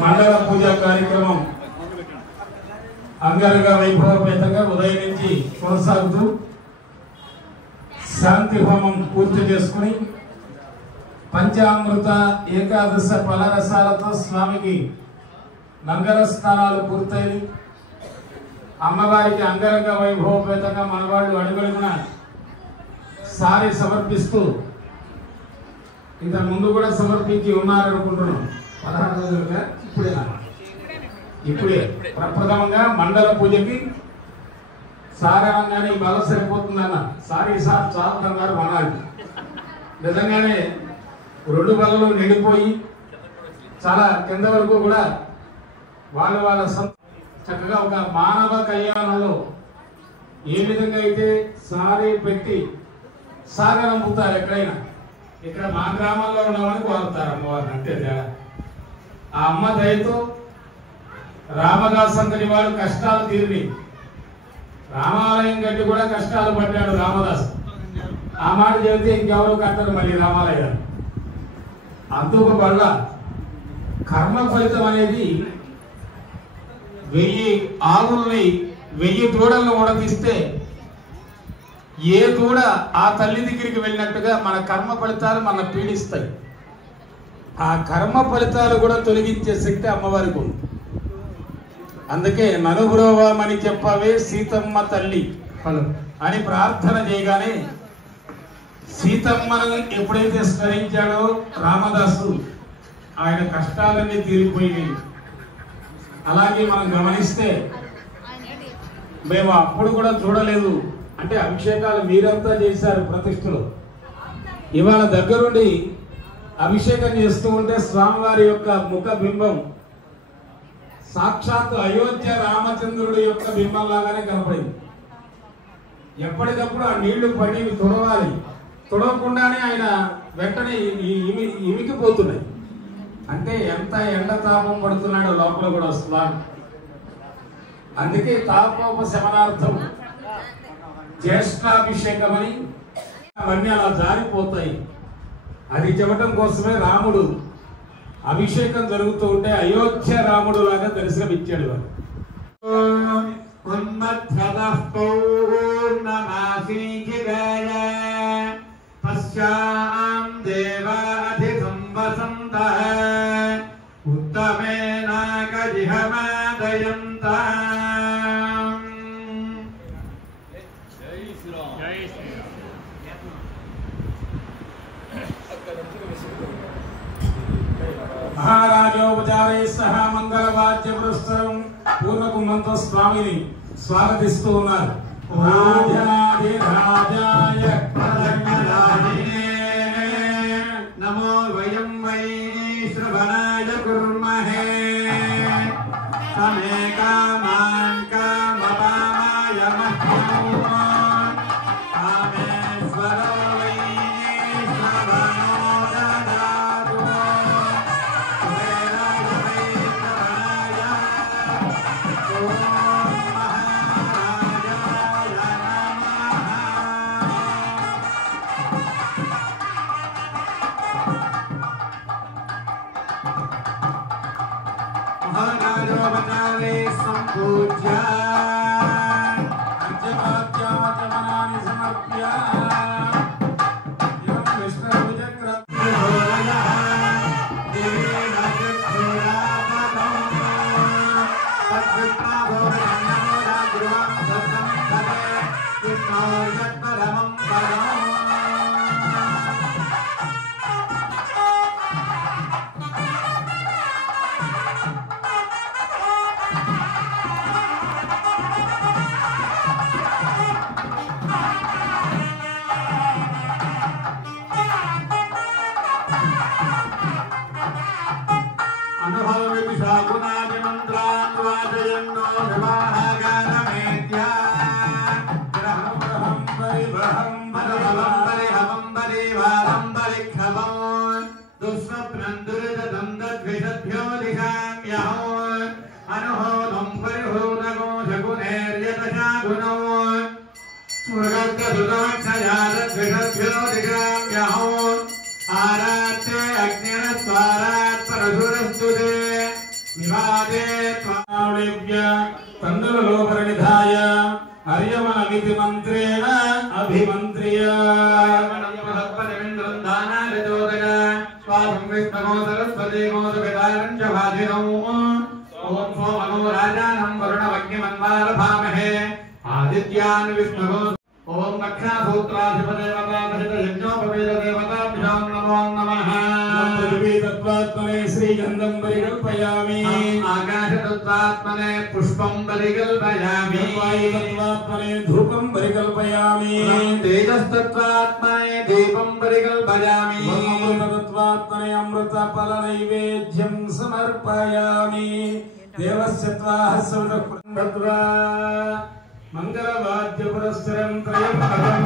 మండల పూజా కార్యక్రమం అంగరంగ వైభవపేతంగా ఉదయం నుంచి కొనసాగుతూ శాంతి హోమం పూర్తి చేసుకుని పంచామృత ఏకాదశ ఫలరసాలతో స్వామికి మంగళ స్నానాలు పూర్తయి అమ్మవారికి అంగరంగ వైభవపేతంగా మనవాళ్ళు అడుగడుగున సారి సమర్పిస్తూ ఇంత ముందు కూడా సమర్పించి ఉన్నారనుకుంటున్నాం. 16 రోజులుగా ఇప్పుడే ప్రప్రథమంగా మండల పూజకి సాగరంగానే బాగా సరిపోతుందన్న సారీ సార్ చాలన్నారు మనాలి. నిజంగానే 2 బల్లలు నిండిపోయి చాలా కింద వరకు కూడా వాళ్ళ చక్కగా ఒక మానవ కళ్యాణంలో ఏ విధంగా అయితే సారీ పెట్టి సాగరం అమ్ముతారు ఎక్కడైనా, ఇక్కడ మా గ్రామాల్లో ఉన్న వాళ్ళకి వాడుతారు అమ్మవారిని అంతే తేడా. ఆ అమ్మ దయతో రామదాస్ అంతటి వాడు కష్టాలు తీరిని రామాలయం కట్టి కూడా కష్టాలు పడ్డాడు రామదాస్. ఆ మాట చెబితే ఇంకెవరు కట్టరు మళ్ళీ రామాలయాన్ని. అందుకు వల్ల కర్మ ఫలితం అనేది 1000 ఆవుల్ని 1000 దూడలను ఉడదీస్తే ఏ దూడ ఆ తల్లి దగ్గరికి వెళ్ళినట్టుగా మన కర్మ ఫలితాలు మన పీడిస్తాయి. ఆ కర్మ ఫలితాలు కూడా తొలగించే శక్తి అమ్మవారికి ఉంది. అందుకే ననుబ్రోవామని చెప్పవే సీతమ్మ తల్లి అని ప్రార్థన చేయగానే సీతమ్మను ఎప్పుడైతే స్మరించాడో రామదాసు ఆయన కష్టాలన్నీ తీరిపోయినాయి. అలాగే మనం గమనిస్తే మేము అప్పుడు కూడా చూడలేదు, అంటే అభిషేకాలు మీరంతా చేశారు ప్రతిష్ఠలో. ఇవాళ దగ్గరుండి అభిషేకం చేస్తూ ఉంటే స్వామివారి యొక్క ముఖ బింబం సాక్షాత్ అయోధ్య రామచంద్రుడి యొక్క బింబం లాగానే కనపడింది. ఎప్పటికప్పుడు ఆ నీళ్లు పడి తుడవాలి, తుడవకుండానే ఆయన వెంటనే ఇమికిపోతున్నాయి. అంటే ఎంత ఎండ తాపం పడుతున్నాడో లోపల కూడా వస్తున్నాడు. అందుకే తాపోపశమనార్థం జ్యేష్ఠాభిషేకం అని అవన్నీ అలా జారిపోతాయి. అది చెప్పడం కోసమే రాముడు అభిషేకం జరుగుతూ ఉంటే అయోధ్య రాముడు లాగా దర్శనమిచ్చాడు. మహారాజోపచారై సహా మంగళవాద్య పురస్సరం పూర్ణకుంభంతో స్వామిని స్వాగతిస్తూ ఉన్నారు. నమో వయం వై శ్రవణాయ కుర్మహే సమే కామాన్ కామపామాయ మహ్యమో కామేశ్వరో వై శ్రవణో దదాతు మహారాజోపచారే సంపూజ్య పంచవాద్యాచమనాని సమర్ప్య యం విష్ణుచక్రయోగ దేవేన చక్షురాపదం తద్విష్ణాభోగన్నమోదాగ్రువం సత్తం తదే విష్ణోర్యత్పరమం పదం. అనుభవ విశాఖునాది మంత్రాన్ వాదయన్నో వివాహగానమే तंदुलोपरिधाय अर्यमनमिति मंत्रेण अभिमंत्र्य आदित्यान् विष्णु ओम दक्षिणाभूत्राधिपते यज्ञोपवेददेवताभ्यां नमो नमः। पृथ्वी तत्त्वात्मने श्रीगन्धं परिकल्पयामि। आकाश तत्त्वात्मने पुष्पं परिकल्पयामि। वायु तत्त्वात्मने धूपं परिकल्पयामि। तेजस्तत्त्वात्मने दीपं परिकल्पयामि। अमृत तत्त्वात्मने अमृतफलनैवेद्यं समर्पयामि। देवस्य त्वाः सवितः मंगलवाद्य पुरस्सरं त्रयं पदं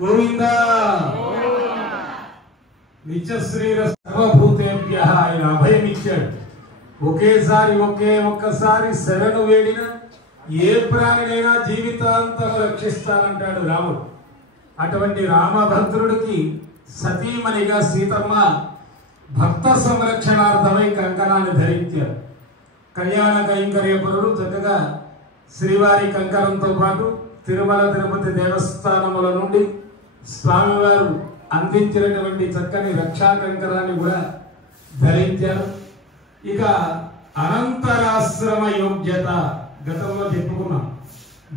गोविंदा నిత్యశ్రీర సర్వభూతేభ్యః ఆయన అభయమిచ్చాడు. ఒక్కసారి శరణు వేడిన ఏ ప్రాణినైనా జీవితాంతం రక్షిస్తానంటాడు రాముడు. అటువంటి రామభద్రుడికి సతీమణిగా సీతమ్మ భక్త సంరక్షణార్థమై కంకణాన్ని ధరించారు. కళ్యాణ కైంకర్యపరుడు చక్కగా శ్రీవారి కంకణంతో పాటు తిరుమల తిరుపతి దేవస్థానముల నుండి స్వామివారు అందించినటువంటి చక్కని రక్షా కంకణాన్ని కూడా ధరించారు. ఇక అనంతరాశ్రమ యోగ్యత గతంలో చెప్పుకున్నాం.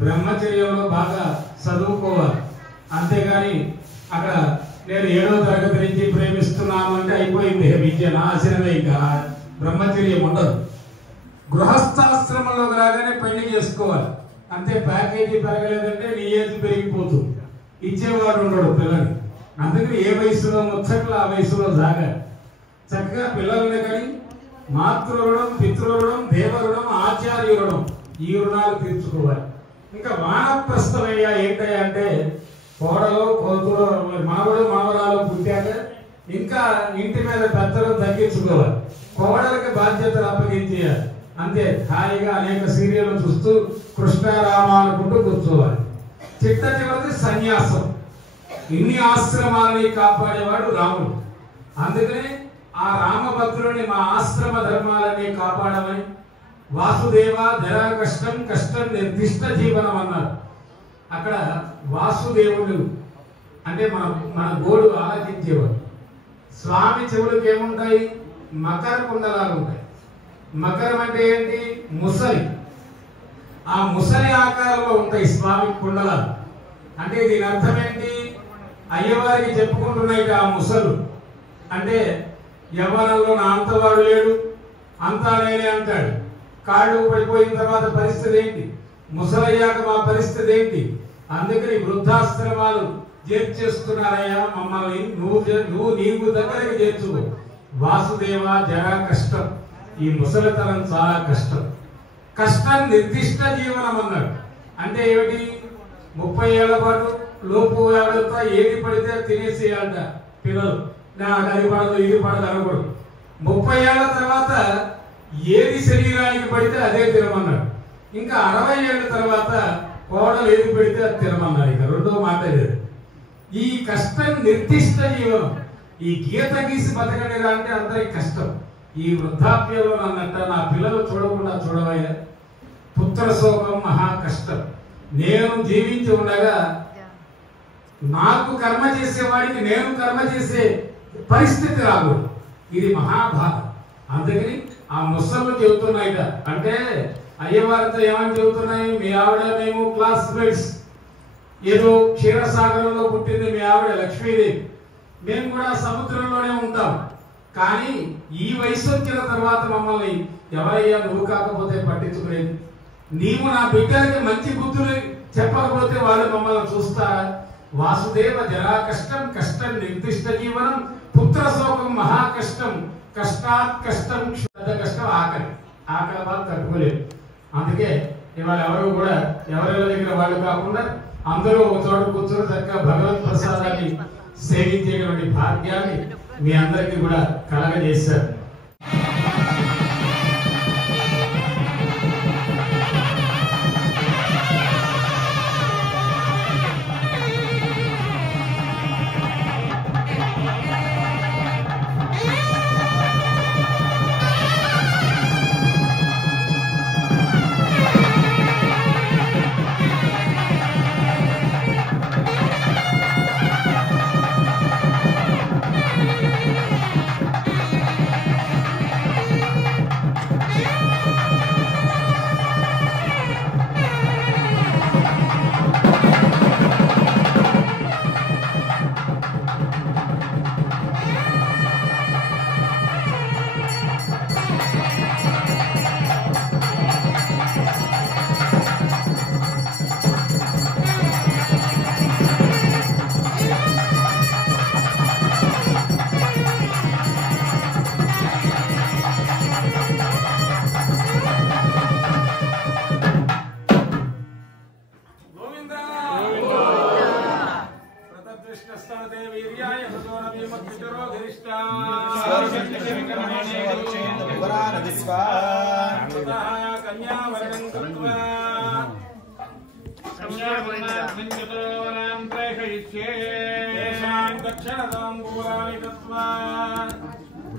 బ్రహ్మచర్యంలో బాగా చదువుకోవాలి, అంతేగాని అక్కడ నేను 7వ తరగతి నుంచి ప్రేమిస్తున్నాను అంటే అయిపోయింది విద్య, నాశనమే. ఇక బ్రహ్మచర్యం ఉండదు. గృహస్థాశ్రమంలోకి రాగానే పెళ్లి చేసుకోవాలి, అంతే. ప్యాకేజీ పెరగలేదంటే నీ ఏజ్ పెరిగిపోతుంది, ఇచ్చేవాడు ఉండడు పిల్లలు. అందుకని ఏ వయసులో ముచ్చట్లు ఆ వయసులో జాగాలి. చక్కగా పిల్లల్ని కానీ మాతృరుణం, పితృరుణం, దేవరుణం, ఆచార్యురుణం, ఈ రుణాలు తీర్చుకోవాలి. ఇంకా వానప్రస్థమయ్యా ఏంటయ్యా అంటే కోడలు కోతులు మామూలు మామూలు పుట్టాక ఇంకా ఇంటి మీద పెద్దలు తగ్గించుకోవాలి, కోడలకి బాధ్యతలు అప్పగించేయాలి. అంతే. హాయిగా అనేక సీరియల్ చూస్తూ కృష్ణారామ అనుకుంటూ కూర్చోవాలి. చిట్ట చివరిది సన్యాసం. ఇన్ని ఆశ్రమాలని కాపాడేవాడు రాముడు. అందుకనే ఆ రామభద్రుని మా ఆశ్రమ ధర్మాలన్నీ కాపాడమని వాసుదేవ జరా కష్టం కష్టం నిర్దిష్ట జీవనం అన్నారు. అక్కడ వాసుదేవుడు అంటే మన గోడు ఆలోచించేవాడు. స్వామి చెవులకు ఏముంటాయి? మకర కుండలాలు ఉంటాయి. మకరం అంటే ఏంటి? ముసలి. ఆ ముసలి ఆకారంలో ఉంటాయి స్వామి కుండలాలు. అంటే దీని అర్థం ఏంటి? అయ్యవారికి చెప్పుకుంటున్నాయి ఆ ముసలు. అంటే యవ్వనంలో నా అంతవాడు లేడు, అంతా నేనే అంటాడు. కాళ్ళు పడిపోయిన తర్వాత పరిస్థితి ఏంటి? ముసలయ్యాక మా పరిస్థితి ఏంటి? అందుకని వృద్ధాశ్రమాలు చేర్చేస్తున్నారయ్యా మమ్మల్ని, నీవు దగ్గరికి చేర్చుకో. వాసుదేవ జరా కష్టం, ఈ ముసలితనం చాలా కష్టం. కష్టం నిర్దిష్ట జీవనం అన్నాడు. అంటే ఏమిటి? 30 ఏళ్ల పాటు లోపు ఎవరితో ఏది పడితే తినేసేయాలంట పిల్లలు. నాకు అది పడదు ఇది పడదు అనకూడదు. 30 ఏళ్ల తర్వాత ఏది శరీరానికి పడితే అదే తినమన్నాడు. ఇంకా 60 ఏళ్ల తర్వాత కోడలు ఏది పెడితే అది తినమన్నాడు. ఇక రెండో ఈ కష్టం నిర్దిష్ట జీవనం. ఈ గీత గీసి బతకడిరా అంటే అందరికి కష్టం. ఈ వృద్ధాప్యంలో నన్నంట నా పిల్లలు చూడకుండా చూడవయ్యా, పుత్ర శోకం మహా కష్టం. నేను జీవించి ఉండగా నాకు కర్మ చేసేవాడికి నేను కర్మ చేసే పరిస్థితి రాకూడదు. ఇది మహాబాధ. అందుకని ఆ ముసళ్ళు చెబుతున్నాయిట. అంటే అయ్యవారితో ఏమని చెబుతున్నాయి, మీ ఆవిడ మేము క్లాస్మేట్స్, ఏదో క్షీరసాగరంలో పుట్టింది మీ ఆవిడ లక్ష్మీదేవి, మేము కూడా సముద్రంలోనే ఉంటాం. కానీ ఈ వయసు వచ్చిన తర్వాత మమ్మల్ని ఎవరయ్యా నువ్వు కాకపోతే పట్టించుకునేది? నీవు నా బిడ్డలకి మంచి బుద్ధులు చెప్పకపోతే వాళ్ళు మమ్మల్ని చూస్తారా? వాసుదేవ జరా కష్టం, కష్టం నిర్దిష్ట జీవనం, పుత్ర శోకం మహా కష్టం, కష్టాత్ కష్టం, పెద్ద కష్టం ఆకలి. ఆకలి బాధ తట్టుకోలేదు. అందుకే ఇవాళ ఎవరు కూడా ఎవరెవరి దగ్గర వాళ్ళు కాకుండా అందరూ ఒక చోట కూర్చొని చక్కగా భగవత్ ప్రసాదాన్ని సేవించేటువంటి భాగ్యాన్ని మీ అందరికీ కూడా కలగజేశారు.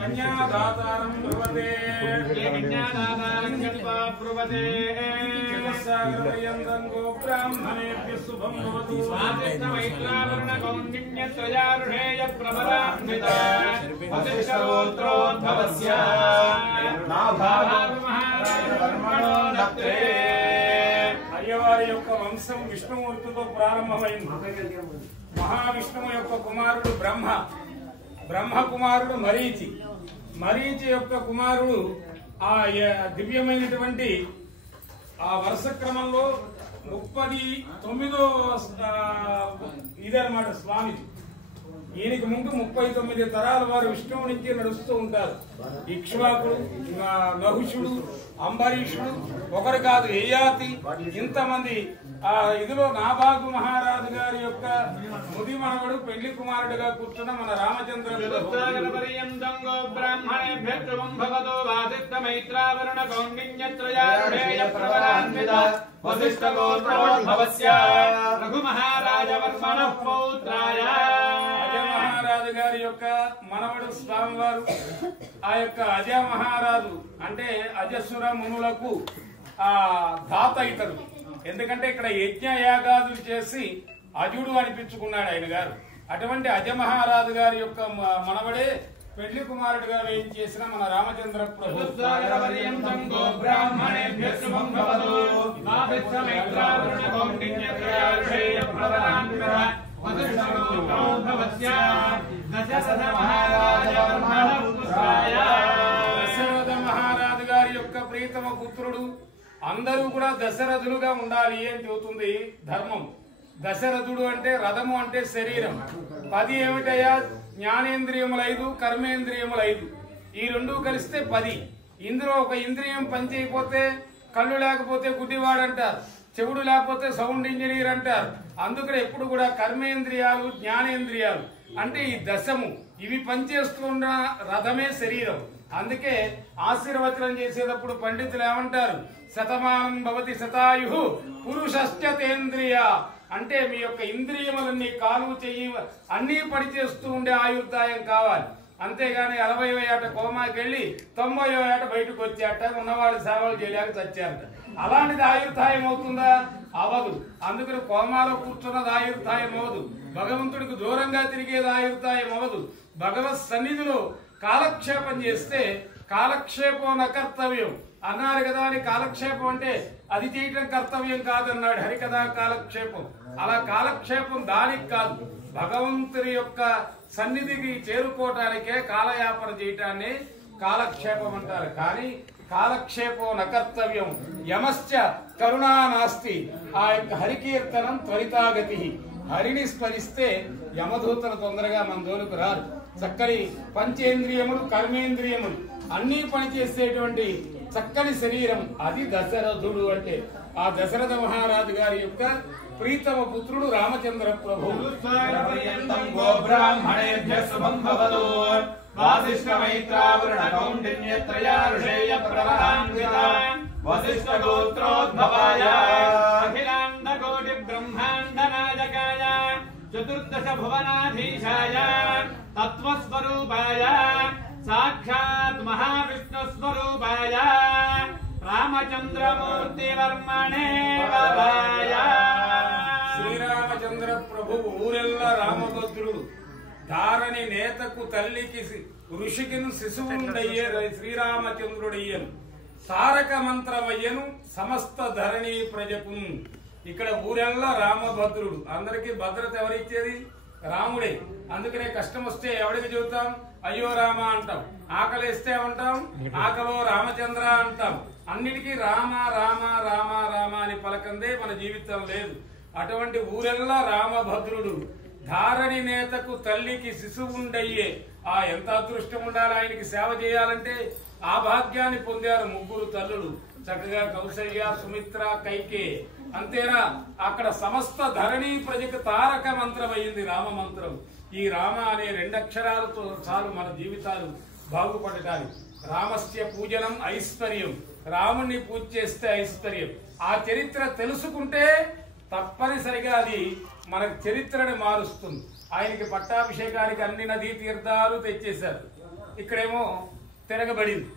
कन्यादातारं ब्रुवते कन्यादातारं गत्वा ब्रुवते जगत्सागरपर्यन्तं गोब्राह्मणेभ्यः शुभं भवतु स्वादिष्टमैत्रावर्णकौण्डिन्यत्रयारुषेय प्रबलान्विता वसिष्ठगोत्रोद्भवस्य नाभावमहाराजवर्मणो नत्रे అయ్యవారి యొక్క వంశం విష్ణుమూర్తితో ప్రారంభమైంది. మహావిష్ణువు యొక్క కుమారుడు బ్రహ్మ, బ్రహ్మ కుమారుడు మరీచి, మరీచి యొక్క కుమారుడు ఆ దివ్యమైనటువంటి ఆ వరుస క్రమంలో 39వ ఇదన్నమాట స్వామిజీ. ఈయనకి ముందు 39 తరాల వారు విష్ణువు నుంచి నడుస్తూ ఉంటారు. ఇక్ష్వాకుడు, నహుషుడు, అంబరీషుడు, ఒకరు కాదు యయాతి, ఇంతమంది. ఆ ఇదిలో నాభాగు మహారాజు గారి యొక్క ముది మనవడు పెళ్లి కుమారుడుగా కూర్చున్న మన రామచంద్ర మహారాజు గారి యొక్క మనవడు స్వామివారు. ఆ యొక్క అజ మహారాజు అంటే అజస్సుర మునులకు ఆ దాత ఇతరు. ఎందుకంటే ఇక్కడ యజ్ఞ యాగాదులు చేసి అజుడు అనిపించుకున్నాడు ఆయన గారు. అటువంటి అజమహారాజు గారి యొక్క మనవడే పెళ్లి కుమారుడుగా వేయం చేసిన మన రామచంద్ర ప్రభు. దశరథ మహారాజు గారి యొక్క ప్రీతమ పుత్రుడు. అందరూ కూడా దశరథులుగా ఉండాలి అని చెబుతుంది ధర్మం. దశరథుడు అంటే రథము అంటే శరీరం. 10 ఏమిటయ్యా? జ్ఞానేంద్రియములు 5, కర్మేంద్రియములు 5. ఈ రెండు కలిస్తే 10. ఇందులో ఒక ఇంద్రియం పనిచేయకపోతే కళ్ళు లేకపోతే గుడ్డివాడంటారు, చెవుడు లేకపోతే సౌండ్ ఇంజనీర్ అంటారు. అందుకని ఎప్పుడు కూడా కర్మేంద్రియాలు, జ్ఞానేంద్రియాలు అంటే ఈ దశము ఇవి పనిచేస్తున్న రథమే శరీరం. అందుకే ఆశీర్వచనం చేసేటప్పుడు పండితులు ఏమంటారు, శతమానం భవతి శతాయు పురుషశ్చతేంద్రియ, అంటే మీ యొక్క ఇంద్రియములన్నీ కాలు చెయ్యి అన్నీ పనిచేస్తూ ఉండే ఆయుర్దాయం కావాలి. అంతేగాని 60వ ఏట కోమాకి వెళ్ళి 90వ ఏట బయటకు వచ్చాట, ఉన్నవాళ్ళు సేవలు చేయలేక చచ్చారట. అలాంటిది ఆయుర్దాయం అవుతుందా? అవదు. అందుకని కోమాలో కూర్చున్నది ఆయుర్దాయం అవదు. భగవంతుడికి దూరంగా తిరిగేది ఆయుర్దాయం అవదు. భగవత్ సన్నిధిలో కాలక్షేపం చేస్తే కాలక్షేపం న కర్తవ్యం అన్నారు కదా అని కాలక్షేపం అంటే అది చేయటం కర్తవ్యం కాదన్నాడు. హరికథా కాలక్షేపం అలా కాలక్షేపం దానికి కాదు, భగవంతుని యొక్క సన్నిధికి చేరుకోవటానికే కాలయాపన చేయటాన్ని కాలక్షేపం అంటారు. కానీ కాలక్షేపం న కర్తవ్యం, యమశ్చ కరుణా నాస్తి. ఆ యొక్క హరికీర్తనం త్వరితాగతి. హరిని స్మరిస్తే యమదూతలు తొందరగా మన జోలికి రారు. చక్కని పంచేంద్రియములు కర్మేంద్రియములు అన్ని పనిచేసేటువంటి చక్కని శరీరం అది దశరథుడు. అంటే ఆ దశరథ మహారాజు గారి యొక్క ప్రీతమ పుత్రుడు రామచంద్ర ప్రభు. చతుర్దశ భువనాధీశాయ తత్వస్వరూపాయ సాక్షాత్ మహావిష్ణు స్వరూపాయ రామచంద్రమూర్తి వర్మణే బాబాయ. శ్రీరామచంద్ర ప్రభువు ఊరెల్లా రామభద్రుడు, ధారణి నేతకు తల్లికి ఋషికిను శిశువుండయ్యే శ్రీరామచంద్రుడయ్యను, తారక మంత్రమయ్యను సమస్త ధరణి ప్రజకు. ఇక్కడ ఊరెల్లా రామభద్రుడు. అందరికీ భద్రత ఎవరిచ్చేది? రాముడే. అందుకనే కష్టం వస్తే ఎవడికి చెబుతాం? అయ్యో రామ అంటాం. ఆకలిస్తే ఉంటాం, ఆకలో రామచంద్ర అంటాం. అన్నిటికీ రామ రామ రామ రామ అని పలకందే మన జీవితం లేదు. అటువంటి ఊరెల్లా రామభద్రుడు, ధారణి నేతకు తల్లికి శిశువుండయ్యే. ఎంత అదృష్టం ఉండాలి ఆయనకి సేవ చేయాలంటే. ఆ భాగ్యాన్ని పొందారు ముగ్గురు తల్లులు, చక్కగా కౌసల్య, సుమిత్ర, కైకే. అంతేనా, అక్కడ సమస్త ధరణి ప్రజకు తారక మంత్రం అయింది రామ మంత్రం. ఈ రామ అనే 2 అక్షరాలతో చాలు మన జీవితాలు బాగుపడటానికి. రామస్య పూజనం ఐశ్వర్యం, రాముణ్ణి పూజ చేస్తే ఐశ్వర్యం. ఆ చరిత్ర తెలుసుకుంటే తప్పనిసరిగా అది మన చరిత్రని మారుస్తుంది. ఆయనకి పట్టాభిషేకానికి అన్ని నదీ తీర్థాలు తెచ్చేశారు. ఇక్కడేమో తిరగబడింది.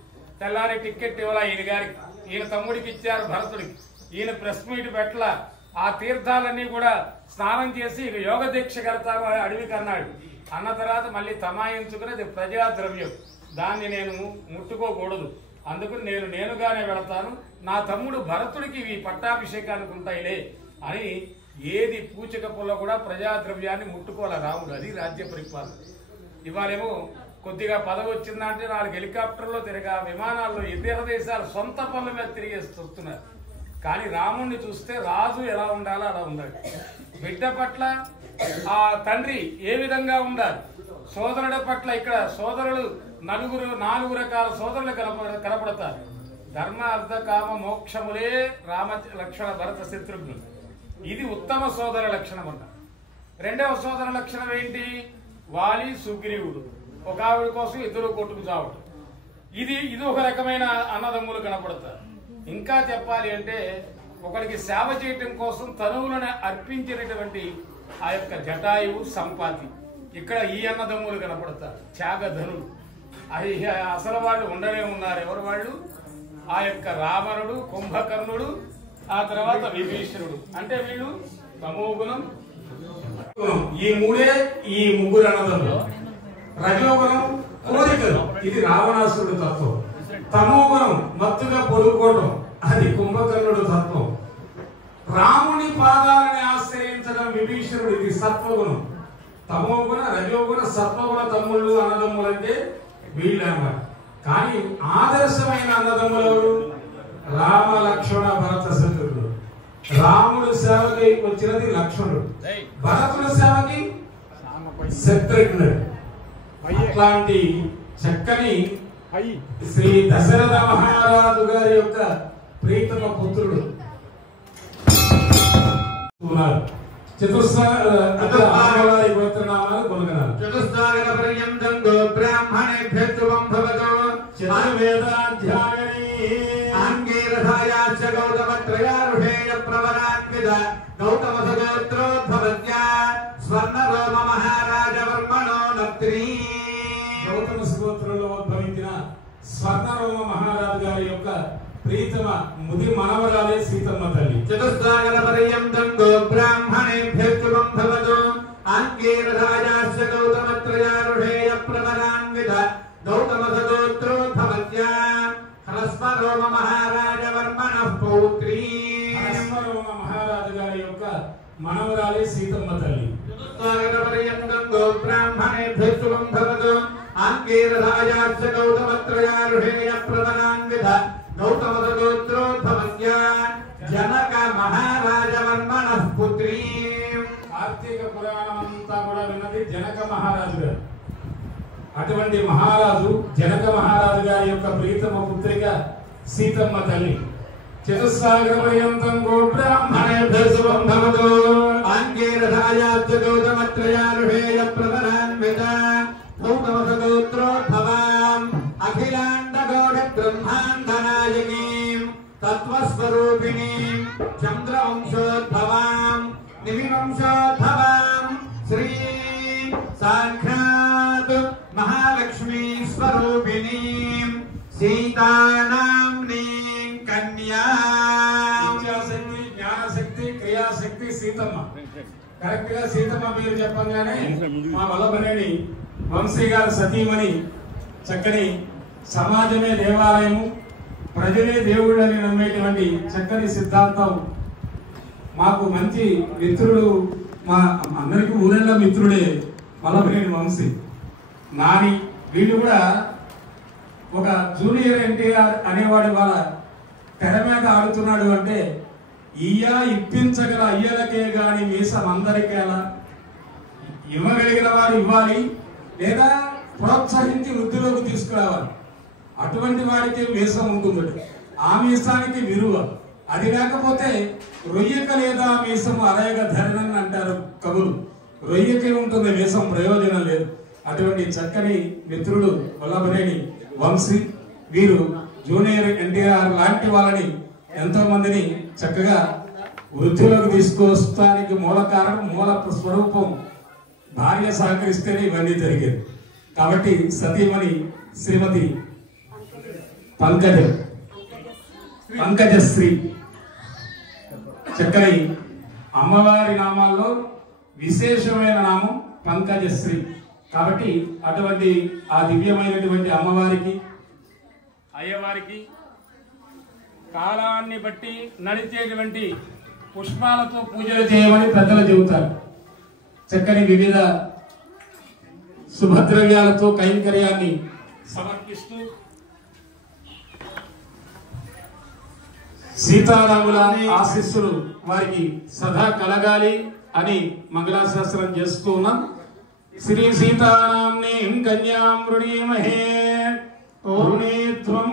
తెల్లారి టిక్కెట్ ఇవ్వాల ఈయన గారికి, ఈయన తమ్ముడికి ఇచ్చారు భరతుడికి. ఈయన ప్రెస్ మీట్ పెట్టల. ఆ తీర్థాలన్నీ కూడా స్నానం చేసి ఇక యోగ దీక్ష కడతారు అడవికి అన్నాడు. అన్న తర్వాత మళ్ళీ తమాయించుకుని అది ప్రజాద్రవ్యం, దాన్ని నేను ముట్టుకోకూడదు, అందుకని నేనుగానే వెళతాను, నా తమ్ముడు భరతుడికి ఈ పట్టాభిషేకానికి ఉంటాయిలే అని ఏది పూచిక పుల్ల కూడా ప్రజాద్రవ్యాన్ని ముట్టుకోలే రాముడు. అది రాజ్య పరిపాలన. ఇవాళేమో కొద్దిగా పదవి వచ్చిందంటే 4 హెలికాప్టర్లో తిరగా, విమానాల్లో ఇతర దేశాలు సొంత పనుల మీద తిరిగేసి వస్తున్నారు. కానీ రాముణ్ణి చూస్తే రాజు ఎలా ఉండాలో అలా ఉండాలి. బిడ్డ పట్ల ఆ తండ్రి ఏ విధంగా ఉండాలి, సోదరుడి పట్ల ఇక్కడ సోదరులు 4 రకాల సోదరులు కనపడతారు. ధర్మ అర్థ కామ మోక్షములే రామ లక్షణ భరత శత్రుఘ్నులు. ఇది ఉత్తమ సోదర లక్షణం అంట. 2వ సోదర లక్షణం ఏంటి? వాలి సుగ్రీవుడు. ఒక ఆవిడ కోసం ఇద్దరు కొట్టుకు చావటం. ఇది ఒక రకమైన అన్నదమ్ములు కనపడతారు. ఇంకా చెప్పాలి అంటే ఒకరికి సేవ చేయటం కోసం తనువులను అర్పించినటువంటి ఆ యొక్క జటాయువు, సంపాతి. ఇక్కడ ఈ అన్నదమ్ములు కనపడతారు, త్యాగధనుడు. అసలు వాళ్ళు ఉండనే ఉన్నారు. ఎవరు వాళ్ళు? ఆ యొక్క రావణుడు, కుంభకర్ణుడు, ఆ తర్వాత విభీషణుడు. అంటే వీళ్ళు తమోగుణం, ఈ మూడే ఈ ముగ్గురు అన్నదమ్ములు. రజోగుణం కోరికలు, ఇది రావణాసురుడు తత్వం. తమోగుణం మత్తుగా పొడుకోవటం, అది కుంభకర్ణుడు తత్వం. రాముని పాదాలని ఆశ్రయించడం విభీషణుడు, ఇది సత్వగుణం. తమోగుణ, రజోగుణ, సత్వగుణ తమ్ముళ్ళు అన్నదమ్ములు అంటే వీళ్ళన్నమాట. కానీ ఆదర్శమైన అన్నదమ్ములు ఎవరు? రామ లక్ష్మణ భరత శత్రుఘ్నుడు. రాముడు సేవకి వచ్చినది లక్ష్మణుడు, భరతుడు సేవకి శత్రుఘ్నుడు. అట్లాంటి చక్కని శ్రీ దశరథ మహారాజు గారి యొక్క ప్రీతమ పుత్రుడు చతుస్సాగర గోత్రనామాలు కొనుగొన్నారు. చతుస్సాగర పర్యంతం గో బ్రాహ్మణేభ్యో శుభం భవతు. చతుర్వేదాధ్యాయని ఆంగీరసాయాశ్చ గౌతమత్రయారుషేయ ప్రవరాన్విత గౌతమ సగోత్రోద్భవత్య స్వర్ణరోమ మహారాజవర్మణో నత్రీ. గౌతమ సగోత్రంలో ఉద్భవించిన స్వర్ణరోమ మహారాజు గారి యొక్క ప్రీతమ ముది మనవరాలే సీతమ్మ తల్లి. చతుస్సాగర పర్యంతం గో బ్రాహ్మణేభ్యశ్చుభం భవతు. ఆంగీరసాయాశ్చ గౌతమత్రయారుషేయ ప్రవరాన్విత గౌతమ సగోత్రోద్భవత్య హ్రస్వరోమ మహారాజవర్మణః పౌత్రీ. హ్రస్వరోమ మహారాజు గారి యొక్క మనవరాలే సీతమ్మ తల్లి. చతుస్సాగర పర్యంతం గో బ్రాహ్మణేభ్యశ్చుభం భవతు. ఆంగీరసాయాశ్చ గౌతమత్రయారుషేయ ప్రవరాన్విత గౌతమ సగోత్రోద్భవత్య జనక మహారాజవర్మణః పుత్రీ. కార్తీక పురాణం అంతా కూడా విన్నది జనక మహారాజు గారు. అటువంటి మహారాజు జనక మహారాజు గారి యొక్క ప్రీతమ పుత్రిక సీతమ్మ తల్లి. చతుస్సాగర పర్యంతం గో బ్రాహ్మణేభ్యశ్చుభం భవతు. ఆంగీరసాయాశ్చ గౌతమత్రయారుషేయ ప్రవరాన్విత గౌతమ సగోత్రోద్భవాం అఖిలాండగౌడ బ్రహ్మాండనాయకీం తత్వస్వరూపిణీం చంద్రవంశోద్భవాం నిమివంశోద్భవాం శ్రీ సాక్షాత్ మహాలక్ష్మీ స్వరూపిణీం సీతానామ్నీం కన్యాం. విద్యాశక్తి, జ్ఞానశక్తి, క్రియాశక్తి సీతమ్మ. కరెక్ట్ గా సీతమ్మ పేరు చెప్పగానే మా వల్లభనేని వంశీ గారు సతీమణి చక్కని సమాజమే దేవాలయము, ప్రజలే దేవుళ్ళని నమ్మేటువంటి చక్కని సిద్ధాంతం. మాకు మంచి మిత్రుడు, మా అందరికీ ఊరెళ్ళ మిత్రుడే వల్లభనేని వంశీ, నాని. వీళ్ళు కూడా ఒక జూనియర్ ఎన్టీఆర్ అనేవాడు వాళ్ళ తెర మీద ఆడుతున్నాడు అంటే ఇప్పించగల అయ్యలకే గాని మీసం అందరికేలా, ఇవ్వగలిగిన వారు ఇవ్వాలి లేదా ప్రోత్సహించి వృద్ధిలోకి తీసుకురావాలి. అటువంటి వాడికి మీసం ఉంటుంది, ఆ మీసానికి విలువ. అది లేకపోతే రొయ్యక లేదా మీసము అలయగ ధరణని అంటారు కవులు. రొయ్యకే ఉంటుంది మీసం, ప్రయోజనం లేదు. అటువంటి చక్కని మిత్రుడు వల్లభనేని వంశీ. వీరు జూనియర్ ఎన్టీఆర్ లాంటి వాళ్ళని ఎంతో మందిని చక్కగా వృద్ధిలోకి తీసుకొస్తానికి మూల కారణం, మూల స్వరూపం భార్య సహకరిస్తేనే ఇవన్నీ జరిగేది. కాబట్టి సతీమణి శ్రీమతి పంకజశ్రీ చక్కని అమ్మవారి నామాల్లో విశేషమైన నామం పంకజశ్రీ. కాబట్టి అటువంటి ఆ దివ్యమైనటువంటి అమ్మవారికి, అయ్యవారికి కాలాన్ని బట్టి నడిచేటువంటి పుష్పాలతో పూజలు చేయమని పెద్దలు చెబుతారు. చక్కని వివిధ శుభద్రవ్యాలతో కైంకర్యాన్ని సమర్పిస్తూ సీతారాముల ఆశీస్సులు వారికి సదా కలగాలి అని మంగళాశాస్త్రం చేస్తూ ఉన్నాం. శ్రీ సీతారాంని కన్యాం వృణీమహే త్వం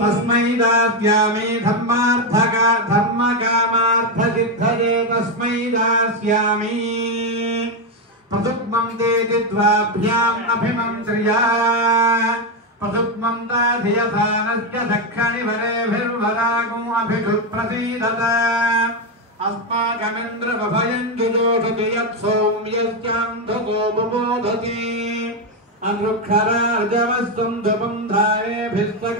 తస్మై దాస్యామి ధర్మకామార్థ సిద్ధయే తస్మై దాస్యామి ప్రసుగ్మం దేద్వాభ్యాం అభిమం శ్రియా ప్రసుగ్మం దాధియసానస్య దక్షిణి వరేభిర్వరాగం అభిషు ప్రసీదత అస్మాకమింద్ర వభయం జుజోషతి యత్ సౌమ్యస్యాంధకో బుబోధతి అనుక్షరార్జవస్వం ధుపం ధారేభిస్తఖాయోయంతి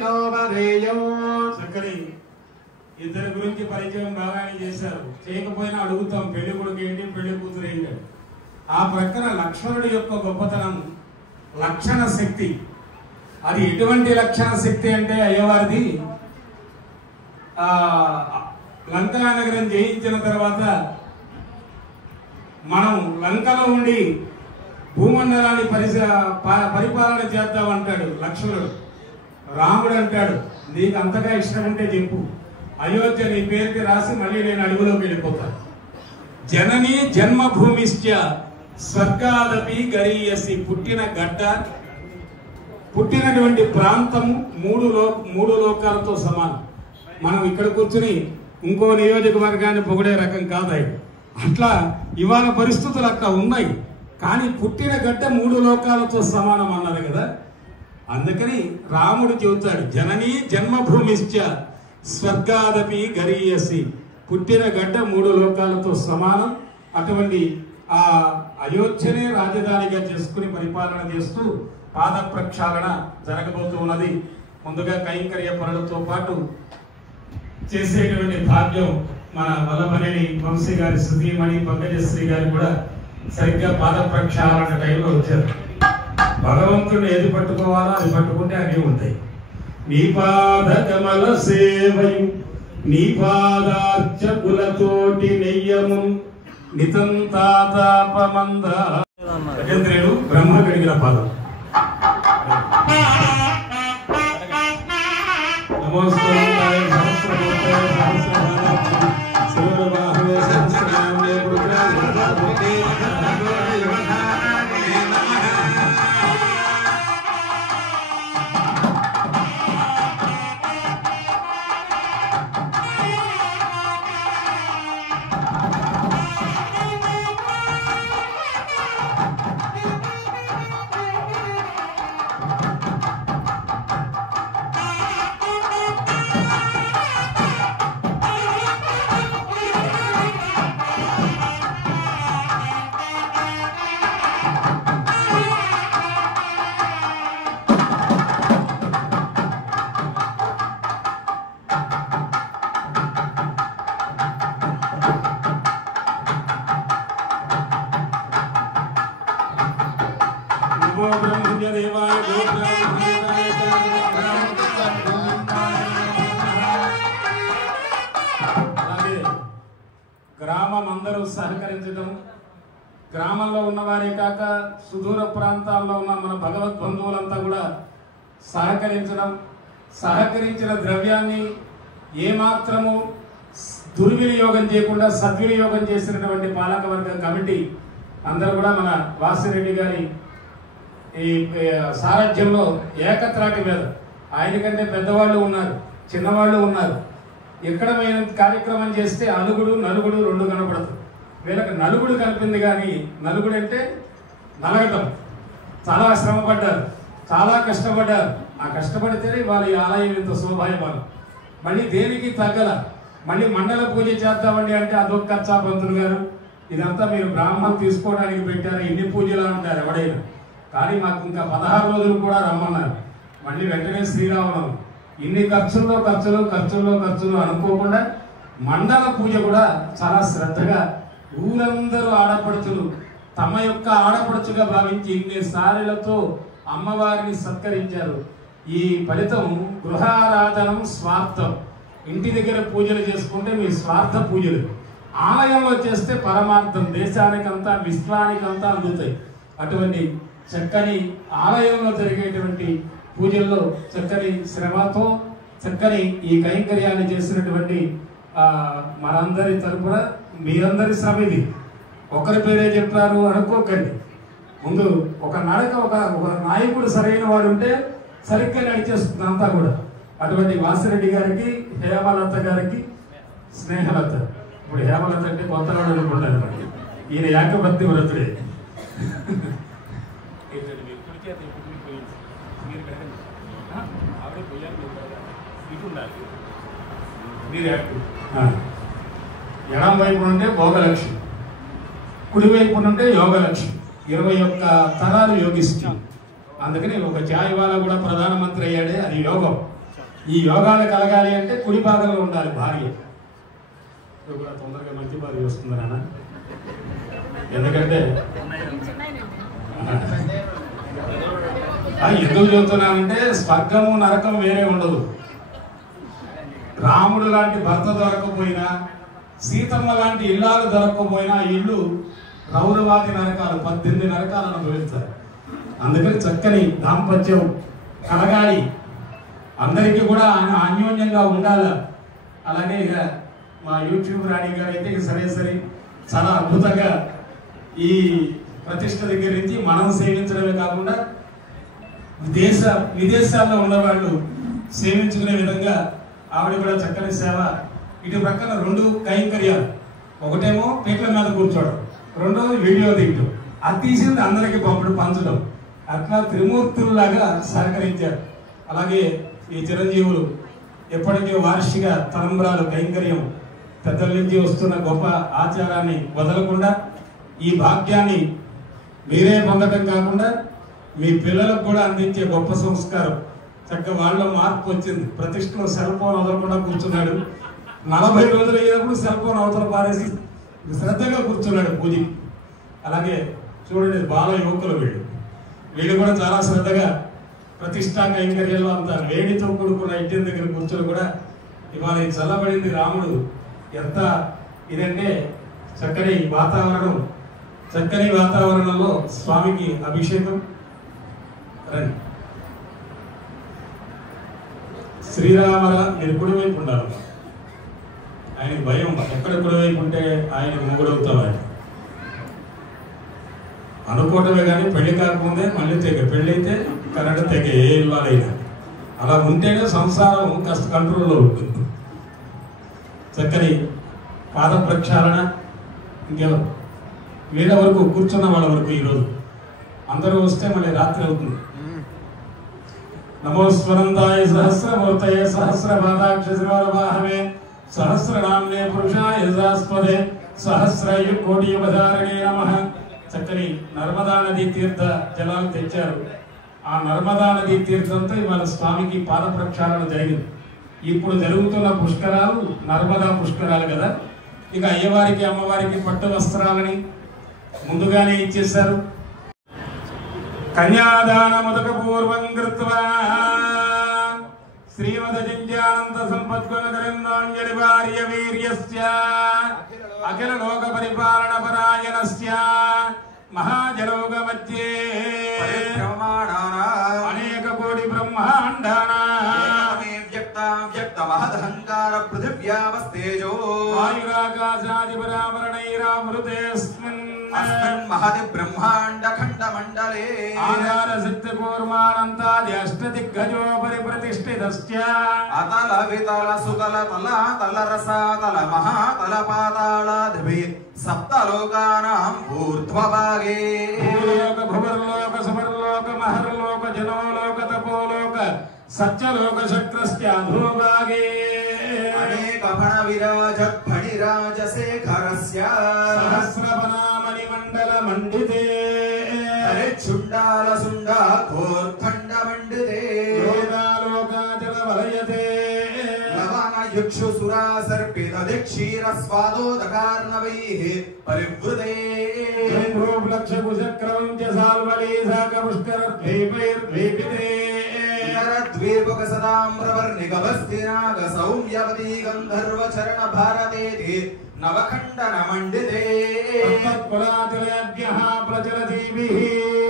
నోవరేయో. చక్కని ఇద్దరి గురించి పరిచయం బాగానే చేశారు. చేయకపోయినా అడుగుతాం పెళ్లి కొడుకు ఏంటి, పెళ్లి కూతురు ఏంటి. ఆ ప్రక్కన లక్ష్మణుడి యొక్క గొప్పతనం లక్షణ శక్తి. అది ఎటువంటి లక్షణ శక్తి అంటే అయ్యవారిది లంకా నగరం జయించిన తర్వాత మనం లంకలో ఉండి భూమండలాన్ని పరిపాలన చేద్దామంటాడు లక్ష్మణుడు. రాముడు అంటాడు నీకు అంతగా ఇష్టం ఉంటే చెప్పు, అయోధ్య నీ పేరుకి రాసి మళ్ళీ నేను అడుగులోకి వెళ్ళిపోతాను. జనని జన్మభూమిశ్చ స్వర్గాదపి గరీయసి. పుట్టిన గడ్డ, పుట్టినటువంటి ప్రాంతము మూడు లోకాలతో సమానం. మనం ఇక్కడ కూర్చుని ఇంకో నియోజకవర్గాన్ని పొగిడే రకం కాదు. అట్లా ఇవాళ పరిస్థితులు అక్కడ ఉన్నాయి. కానీ పుట్టిన గడ్డ 3 లోకాలతో సమానం అన్నారు కదా. అందుకని రాముడు చెబుతాడు, జననీ జన్మభూమిశ్చ స్వర్గాదపి గరీయసి, పుట్టిన గడ్డ 3 లోకాలతో సమానం. అటువంటి ఆ అయోధ్యనే రాజధానిగా చేసుకుని పరిపాలన చేస్తూ పాద ప్రక్షాళన జరగబోతూ ఉన్నది. ముందుగా కైంకర్య పనులతో పాటు చేసేటువంటి భాగ్యం మన వల్లభనేని వంశీ గారి సుధీమణి పంకజశ్రీ గారు కూడా సరిగ్గా పాద ప్రక్షాళన టైంలో వచ్చారు. భగవంతుడిని ఏది పట్టుకోవాలో అది పట్టుకుంటే అన్నీ ఉంటాయి. నీ పాద కమల సేవయు నీ పాదార్చకులతోటి నెయ్యము నితంతాతాపమంద గజేంద్రుడు బ్రహ్మ గడిగిన పాదం. నమోస్తోంతాయ సహస్రమూర్తయ సహస్రనామాయ శివబాహవే సహస్రనామే పురుషాయ గ్రామం అందరూ సహకరించడం, గ్రామంలో ఉన్నవారే కాక సుదూర ప్రాంతాల్లో ఉన్న మన భగవద్ బంధువులంతా కూడా సహకరించడం, సహకరించిన ద్రవ్యాన్ని ఏమాత్రము దుర్వినియోగం చేయకుండా సద్వినియోగం చేసినటువంటి పాలకవర్గ కమిటీ అందరూ కూడా మన వాసిరెడ్డి గారి ఈ సారథ్యంలో ఏకత్రాటి మీద, ఆయనకంటే పెద్దవాళ్ళు ఉన్నారు, చిన్నవాళ్ళు ఉన్నారు. ఎక్కడ మేము కార్యక్రమం చేస్తే అలుగుడు నలుగుడు 2 కనపడదు. వీళ్ళకి నలుగుడు కలిపింది, కానీ నలుగుడు అంటే నలగటం. చాలా శ్రమపడ్డారు, చాలా కష్టపడ్డారు. ఆ కష్టపడితేనే వాళ్ళ ఈ ఆలయం ఇంత శోభాయమానం. మళ్ళీ దేనికి తగ్గల, మళ్ళీ మండల పూజ చేద్దామండి అంటే అదొక ఖర్చా పంతులు గారు, ఇదంతా మీరు బ్రాహ్మణ్ తీసుకోవడానికి పెట్టారు, ఇన్ని పూజలు అంటారు ఎవడైనా. కానీ మాకు ఇంకా 16 రోజులు కూడా రమ్మన్నారు. మళ్ళీ వెంటనే శ్రీరామనవమి. ఇన్ని ఖర్చులు అనుకోకుండా మండల పూజ కూడా చాలా శ్రద్ధగా ఊరందరూ ఆడపడుచులు తమ యొక్క ఆడపడుచుగా భావించి ఇన్ని సారెలతో అమ్మవారిని సత్కరించారు. ఈ ఫలితం గృహారాధనం స్వార్థం. ఇంటి దగ్గర పూజలు చేసుకుంటే మీ స్వార్థ పూజలు, ఆలయంలో చేస్తే పరమార్థం, దేశానికంతా విశ్వానికంతా అందుతాయి. అటువంటి చక్కని ఆలయంలో జరిగేటువంటి పూజల్లో చక్కని శ్రమతో చక్కని ఈ కైంకర్యాన్ని చేసినటువంటి మనందరి తరపున మీరందరి శ్రమ ఇది. ఒకరి పేరే చెప్పారు అనుకోకండి. ముందు ఒక నడక, ఒక నాయకుడు సరైన వాడు ఉంటే సరిగ్గా నడిచేస్తుంది అంతా కూడా. అటువంటి వాసిరెడ్డి గారికి, హేమలత గారికి, స్నేహలత, ఇప్పుడు హేమలత అంటే కొత్త వాడు అనుకుంటారు, ఈయన ఏకపత్తి వ్రతుడే. ఎడం వైపు నుండే భోగలక్ష్మి, కుడివైపు నుండే యోగలక్ష్మి, 21 తరాలు యోగిస్తూ. అందుకని ఒక చాయ్ వాలా కూడా ప్రధానమంత్రి అయ్యాడే, అది యోగం. ఈ యోగాలు కలగాలి అంటే కుడి భాగంలో ఉండాలి భార్య. కూడా తొందరగా మంచి భార్య వస్తుంది నాన్న, ఎందుకంటే ఎందుకు చెబుతున్నానంటే స్వర్గము నరకం వేరే ఉండదు. రాముడు లాంటి భర్త దొరకపోయినా, సీతమ్మ లాంటి ఇల్లాలు దొరకపోయినా ఇల్లు రౌరవాది నరకాలు, 18 నరకాలను అనుభవిస్తారు. అందుకని చక్కని దాంపత్యం కలగాలి, అందరికీ కూడా అన్యోన్యంగా ఉండాలి. అలాగే ఇక మా యూట్యూబ్ రాణి గారు అయితే సరే చాలా అద్భుతంగా ఈ ప్రతిష్ట దగ్గర నుంచి మనం సేవించడమే కాకుండా విదేశాల్లో ఉన్నవాళ్ళు సేవించుకునే విధంగా ఆవిడ కూడా చక్కని సేవ. ఇటు ప్రక్కన 2 కైంకర్యాలు, ఒకటేమో పీకల మీద కూర్చోవడం, రెండోది వీడియో తీయటం, అది తీసింది అందరికీ పంచడం. అట్లా త్రిమూర్తుల్లాగా సహకరించారు. అలాగే ఈ చిరంజీవులు ఎప్పటికీ వార్షిక తలంబ్రాలు కైంకర్యం పెద్దల నుంచి వస్తున్న గొప్ప ఆచారాన్ని వదలకుండా ఈ భాగ్యాన్ని మీరే పొందటం కాకుండా మీ పిల్లలకు కూడా అందించే గొప్ప సంస్కారం. చక్కగా వాళ్ళ మార్పు వచ్చింది. ప్రతిష్టలో సెల్ ఫోన్ వదలకుండా కూర్చున్నాడు. 40 రోజులు అయ్యేటప్పుడు సెల్ ఫోన్ అవతల పారేసి శ్రద్ధగా కూర్చున్నాడు పూజకి. అలాగే చూడండి బాల యువకులు వీళ్ళు కూడా చాలా శ్రద్ధగా ప్రతిష్టా కైంకర్యంలో అంత వేడితో కూడుకున్న ఇంటి దగ్గర కూర్చొని కూడా ఇవాళ ఈ చల్లబడింది రాముడు ఎంత ఇదంటే చక్కని వాతావరణంలో స్వామికి అభిషేకం. రండి శ్రీరామరా మీరు కుడివైపు ఉండాలి. ఆయనకి భయం, ఎక్కడ కుడివైపు ఉంటే ఆయనకు మొగుడవుతావు ఆయన అనుకోవటమే కానీ పెళ్లి కాకముందే మళ్ళీ తెగ, పెళ్ళి అయితే కరెంట్ తెగ ఏ ఇవ్వాలైనా అలా ఉంటేనే సంసారం కాస్త కంట్రోల్లో ఉంటుంది. చక్కని పాద ప్రక్షాళన ఇంకెవరు వీళ్ళ వరకు కూర్చున్న వాళ్ళ వరకు ఈరోజు అందరూ వస్తే మళ్ళీ రాత్రి అవుతుంది. నమోస్వరందాయ సహస్రమూర్తయే సహస్రపాదాక్షరవాహవే సహస్రనామ్నే పురుషాయ యజాస్పదే సహస్రయుకోటియుపధారణే నమః. చక్కని నర్మదా నదీ తీర్థ జలాలు తెచ్చారు. ఆ నర్మదా నదీ తీర్థంతో ఇవాళ స్వామికి పాద ప్రక్షాళన జరిగింది. ఇప్పుడు జరుగుతున్న పుష్కరాలు నర్మదా పుష్కరాలు కదా. ఇక అయ్యవారికి అమ్మవారికి పట్టు వస్త్రాలని ముందుగానే ఇచ్చేశారు. కన్యాదానముదక పూర్వం కృత్వా శ్రీమదజింజానంద సంపద్గుణకరిందాంజలి వార్య వీర్యస్య అఖిల లోక పరిపాలన పరాయణస్య మహాజలోక మధ్యే అనేక కోటి బ్రహ్మాండానాం వ్యక్త మహదహంకార పృథివ్యావస్తేజో ఆయురాకాశాది పరావరణైరావృతేస్మిన్ మహది బ్రహ్మాండ ఖండ మండలే ఆధార శక్తి కూర్మానంతాది అష్టదిగ్గజోపరి ప్రతిష్ఠితస్య అతల వితల సుతల తల రసాతల మహాతల పాతాళాధిపి సప్తలోకానాం ఊర్ధ్వభాగే భూలోక భువర్లోక సువర్లోక మహర్లోక జనోలోక తపోలోక సత్యలోక శక్రస్య అధోభాగే అనేక ఫణ విరాజత్ ఫణిరాజశేఖరస్య సహస్రవనామణి మండల మండితే హరిచుండాల సుండా కోర్ఖండ మండితే లోకాలోకాచల వలయతే లవణ యక్షు సురా సర్పిత దిక్షీర స్వాదోదకార్ణవైః పరివృతే లక్ష కుశక్రవం చ సాల్వలే సాక పుష్కర ద్వీపైర్ద్వీపితే ద్వీపక సదామ్రవర్ణికవస్తినాగ సౌమ్యవతీ గంధర్వ చరణ భారతేతి నవఖండన మండితే తత్పురాతిలయజ్ఞః ప్రచలదీభిః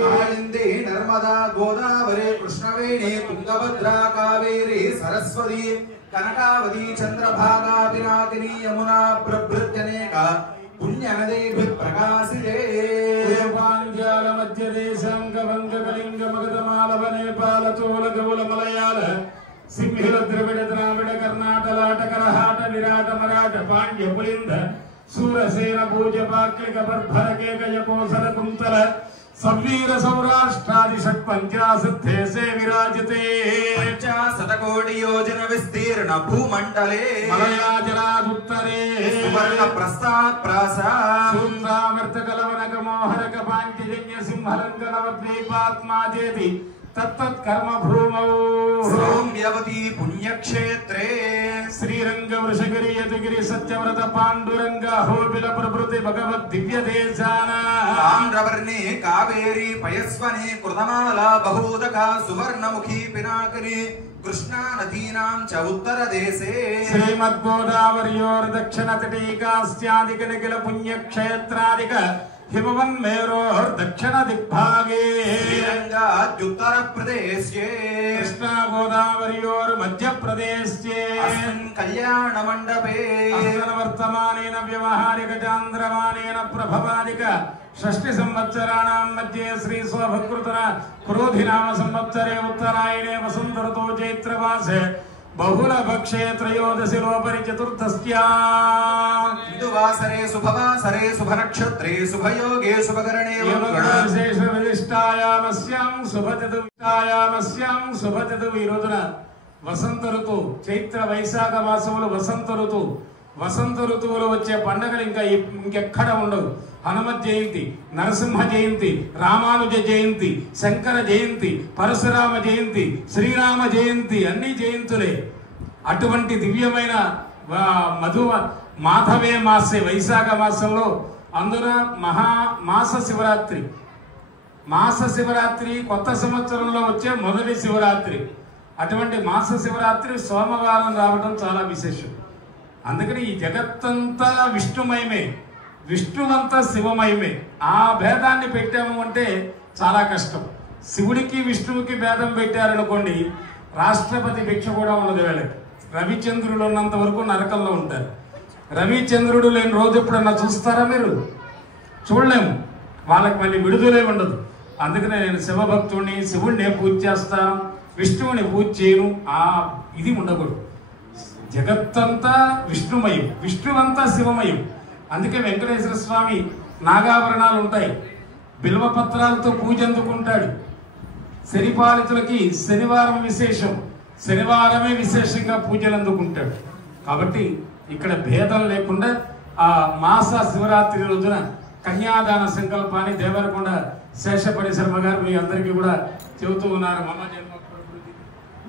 కాళిందీ నర్మదా గోదావరి కృష్ణవేణి తుంగభద్రా కావేరీ సరస్వతి కనకావతి చంద్రభాగా పినాకినీ యమునా ప్రభృత్యనేక పుణ్యనదీభిః ప్రకాశితే పాంచాల మధ్యదేశం గవంగ కళింగ మగధమాలవ నేపాల చోళ గౌల మలయాళ సింహిల ద్రవిడ ద్రావిడ కర్ణాటలాట కలహాట విరాట మరాఠ పాండ్య పులింద సూరసేన భూజ పాక్లిక బర్భర కేకయ కోసల కుంతల సంవీర సౌరాష్ట్రాది షట్పంచాశద్ధేశే విరాజితే పంచాశతకోటి యోజన విస్తీర్ణ భూమండలే మలయాజలాదుత్తరే సువర్ణ ప్రస్థాత్ ప్రాసా శూద్రామృతకలవనక మోహరక పాంచజన్య సింహలంకనవద్వీపాత్మాజేతి తత్తత్ కర్మ భూమౌ సౌమ్యవతి పుణ్యక్షేత్రే శ్రీరంగ వృషగిరి యతిగిరి సత్యవ్రత పాండురంగ హోబిల ప్రభృతి భగవద్ దివ్య దేశాన ఆంధ్రవర్ణి కావేరి పయస్వని కృతమాల బహూదక సువర్ణముఖి పినాకిని కృష్ణా నదీనాం చ ఉత్తర దేశే శ్రీమద్గోదావర్యోర్ దక్షిణ తటీకాస్యాదిక నిఖిల పుణ్యక్షేత్రాదిక హిమవన్మేరోర్ దక్షిణ దిగ్భాగే శ్రీరంగాద్యుత్తర ప్రదేశే కృష్ణా గోదావర్యోర్ మధ్యప్రదేశే అస్మిన్ కళ్యాణ మండపే అస్మిన్ వర్తమానేన వ్యవహారిక చాంద్రమానేన ప్రభవాదిక షష్ఠి సంవత్సరాణాం మధ్యే శ్రీ శోభకృత క్రోధినామ సంవత్సరే ఉత్తరాయణే వసంత ఋతో చైత్రమాసే బహుళ భక్షే త్రయోదశి లోపరి చతుర్థస్యా ఇందువాసరే శుభవాసరే శుభనక్షత్రే శుభయోగే శుభకరణే విశేష విశిష్టాయామస్యాం శుభచతుర్వి ఈ రోజున వసంత ఋతువు చైత్ర వైశాఖ మాసములు వసంత ఋతువులో వచ్చే పండుగలు ఇంకెక్కడ ఉండవు. హనుమత్ జయంతి, నరసింహ జయంతి, రామానుజ జయంతి, శంకర జయంతి, పరశురామ జయంతి, శ్రీరామ జయంతి అన్ని జయంతులే. అటువంటి దివ్యమైన మాధవే మాసే వైశాఖ మాసంలో అందున మాస శివరాత్రి కొత్త సంవత్సరంలో వచ్చే మొదటి శివరాత్రి. అటువంటి మాస శివరాత్రి సోమవారం రావడం చాలా విశేషం. అందుకని ఈ జగత్తంతా విష్ణుమయమే, విష్ణువంతా శివమయమే. ఆ భేదాన్ని పెట్టాము అంటే చాలా కష్టం. శివుడికి విష్ణువుకి భేదం పెట్టారనుకోండి, రాష్ట్రపతి భిక్ష కూడా ఉన్నది వేళకి. రవిచంద్రులు ఉన్నంత వరకు నరకంలో ఉంటారు. రవిచంద్రుడు లేని రోజు ఎప్పుడన్నా చూస్తారా మీరు? చూడలేము. వాళ్ళకి మళ్ళీ విడుదలే ఉండదు. అందుకనే నేను శివభక్తుడిని, శివుడిని పూజ చేస్తాను, విష్ణువుని పూజ చేయను. ఇది ఉండకూడదు. జగత్తంతా విష్ణుమయం, విష్ణువంతా శివమయం. అందుకే వెంకటేశ్వర స్వామి నాగాభరణాలు ఉంటాయి, బిల్వపత్రాలతో పూజ అందుకుంటాడు. శనిపాలితులకి శనివారం విశేషం, శనివారమే విశేషంగా పూజలు అందుకుంటాడు. కాబట్టి ఇక్కడ భేదం లేకుండా ఆ మాస శివరాత్రి రోజున కన్యాదాన సంకల్పాన్ని దేవరకొండ శేషపడి శర్మ గారు మీ అందరికీ కూడా చెబుతూ ఉన్నారు. మమ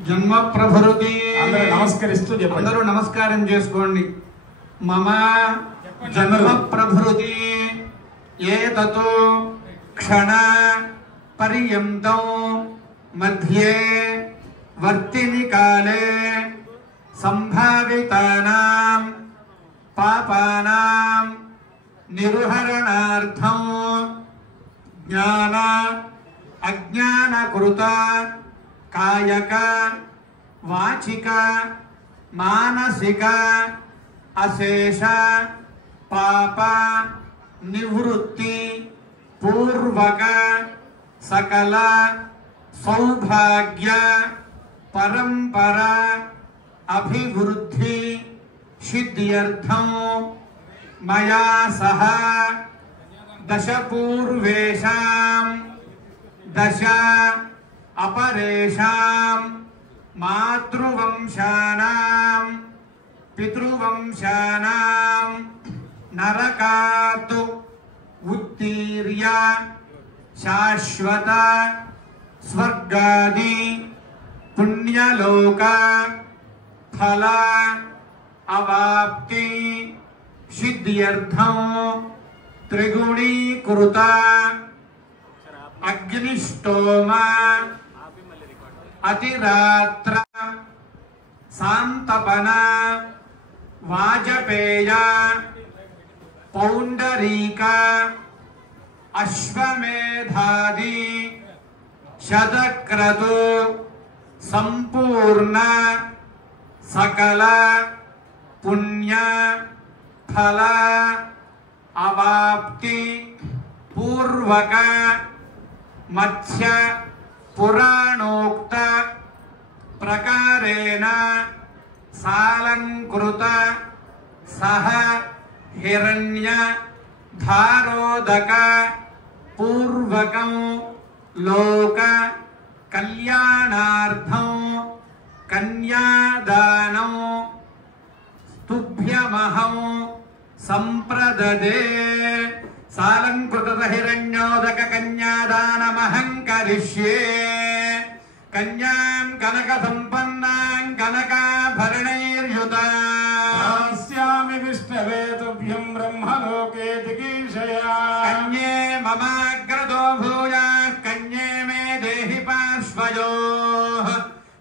జన్మ ప్రభృతి. అందరూ నమస్కరిస్తూ చెప్పండి. అందరూ నమస్కారం చేసుకోండి. మమ జన్మ ప్రభృతి ఏతతో క్షణ పర్యంతం మధ్యే వర్తిని కాలే సంభావితానాం పాపానాం నిర్హరణార్థం జ్ఞాన అజ్ఞానకృత కాయక వాచిక మానసిక అశేష పాప నివృత్తి పూర్వక సకల సౌభాగ్య పరంపర అభివృద్ధి సిద్ధ్యర్థం మయా సహ దశ పూర్వేషాం దశ అపరేషాం మాతృవంశానాం పితృవంశానాం నరకాత్ ఉత్తీర్య శాశ్వత స్వర్గాది పుణ్యలోక ఫల అవాప్తి సిద్ధ్యర్థం త్రిగుణీకృత అగ్నిష్టోమ అతిరాత్ర శాంతపన వాజపేయ పౌండరీక అశ్వమేధాది శతక్రతు సంపూర్ణ సకల పుణ్య ఫల అవాప్తి పూర్వక మత్స్య పురాణోక్త ప్రకారేణ సాలంకృత సహ హిరణ్య ధారోదక పూర్వకం లోక కళ్యాణార్థం కన్యాదానం స్తుభ్యమహం సంప్రదదే సాలంకృత హిరణ్యోదక కన్యాదానమహం కరిష్యే కన్యాం కనక సంపన్నాం కనకాభరణైర్యుతాస్యామి విష్ణవే తుభ్యం బ్రహ్మలోకే దిగీషయా కన్యే మమాగ్రదో భూయాః కన్యే మే దేహి పార్శ్వయోః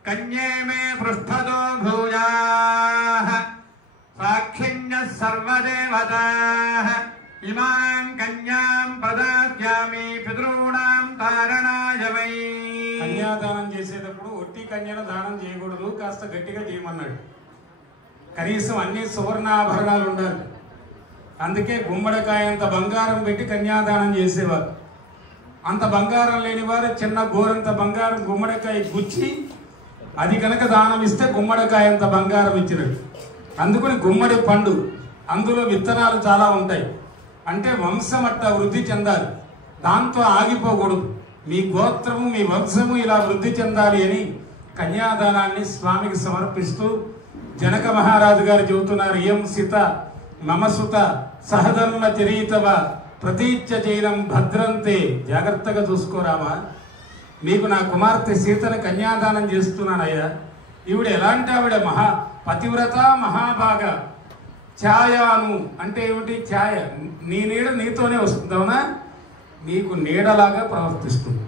కన్యే మే పృష్ఠతో భూయాః సాక్షిణ్యః సర్వదేవతాః ఇమాం కన్యాం ప్రదాస్యామి పితॄణాం తారణాయ వై. కన్యాదానం చేసేటప్పుడు ఒట్టి కన్యను దానం చేయకూడదు, కాస్త గట్టిగా చేయమన్నాడు. కనీసం అన్ని సువర్ణాభరణాలు ఉండాలి. అందుకే గుమ్మడికాయంత బంగారం పెట్టి కన్యాదానం చేసేవారు. అంత బంగారం లేని వారు చిన్న గోరంత బంగారం గుమ్మడికాయ గుచ్చి అది కనుక దానం ఇస్తే గుమ్మడికాయంత బంగారం ఇచ్చినట్టు. అందుకని గుమ్మడి పండు, అందులో విత్తనాలు చాలా ఉంటాయి. అంటే వంశం అట్లా వృద్ధి చెందాలి, దాంతో ఆగిపోకూడదు. మీ గోత్రము మీ వంశము ఇలా వృద్ధి చెందాలి అని కన్యాదానాన్ని స్వామికి సమర్పిస్తూ జనక మహారాజు గారు చెబుతున్నారు, ఇయం సీత మమసుత సహధర్మ చరీతవ ప్రతీచ్య చైనం భద్రంతే. జాగ్రత్తగా చూసుకోరామా, మీకు నా కుమార్తె సీతను కన్యాదానం చేస్తున్నానయ్యా. ఈవిడ ఎలాంటి ఆవిడ? పతివ్రత మహాభాగ. ఛాయాను అంటే ఏమిటి? ఛాయ, నీ నీడ నీతోనే వస్తుంది, అవునా? నీకు నీడలాగా ప్రవర్తిస్తుంది.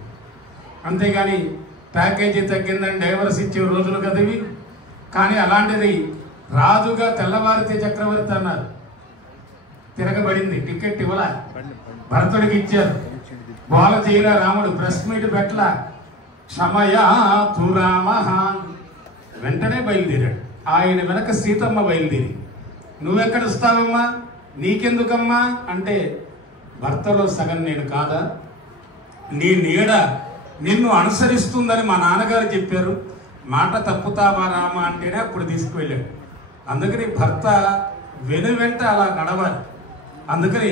అంతేగాని ప్యాకేజీ తగ్గిందని డైవర్స్ ఇచ్చే రోజులు కదవి. కానీ అలాంటిది రాజుగా తెల్లవారితే చక్రవర్తి అన్నారు, తిరగబడింది. టికెట్ ఇవ్వలా, భరతుడికి ఇచ్చారు. గోల చేయలా రాముడు, ప్రెస్ మీట్ పెట్టలా. క్షమయాతు రామః, వెంటనే బయలుదేరాడు. ఆయన వెనక సీతమ్మ బయలుదేరి, నువ్వెక్కడ వస్తావమ్మా, నీకెందుకమ్మా అంటే, భర్తలో సగం నేను కాదా? నీ నీడ నిన్ను అనుసరిస్తుందని మా నాన్నగారు చెప్పారు, మాట తప్పుతావా రామ అంటేనే అప్పుడు తీసుకువెళ్ళాడు. అందుకని భర్త వెనువెంట అలా నడవాలి. అందుకని